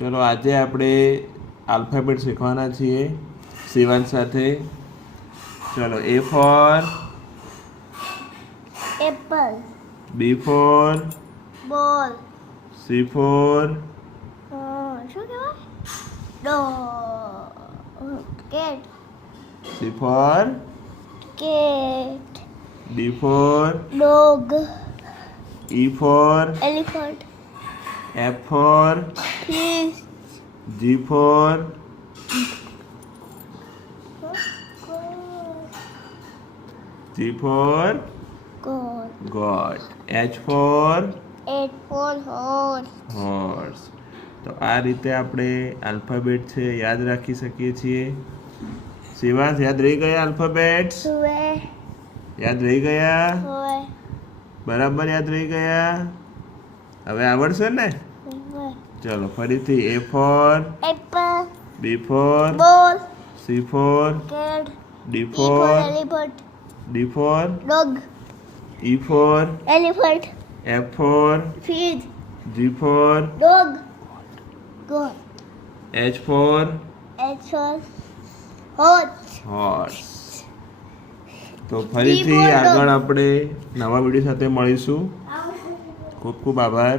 ચલો આજે આપણે આલ્ફાબેટ શીખવાના છીએ શિવાંશ સાથે. ચલો A for apple, B for ball, C for શું કહેવાય? Dog, cat, C for cat, D for dog, E for elephant, F for fish, G for G for goat, God, H for eight for horse, horse. તો આ રીતે આપણે alphabet છે યાદ રાખી શકીએ છીએ. શિવાંશ યાદ રહી ગયા આલ્ફાબેટ્સ? યાદ રહી ગયા? બરાબર યાદ રહી ગયા? હવે આવડશે ને? ચલો ફરીથી A for apple, B for ball, C for cat, D E for for elephant, D for dog, E for elephant, F for fish, G for dog, goat, H for H for horse. horse. તો ફરીથી આગળ આપણે નવા video સાથે મળીશું. ખૂબ ખૂબ આભાર.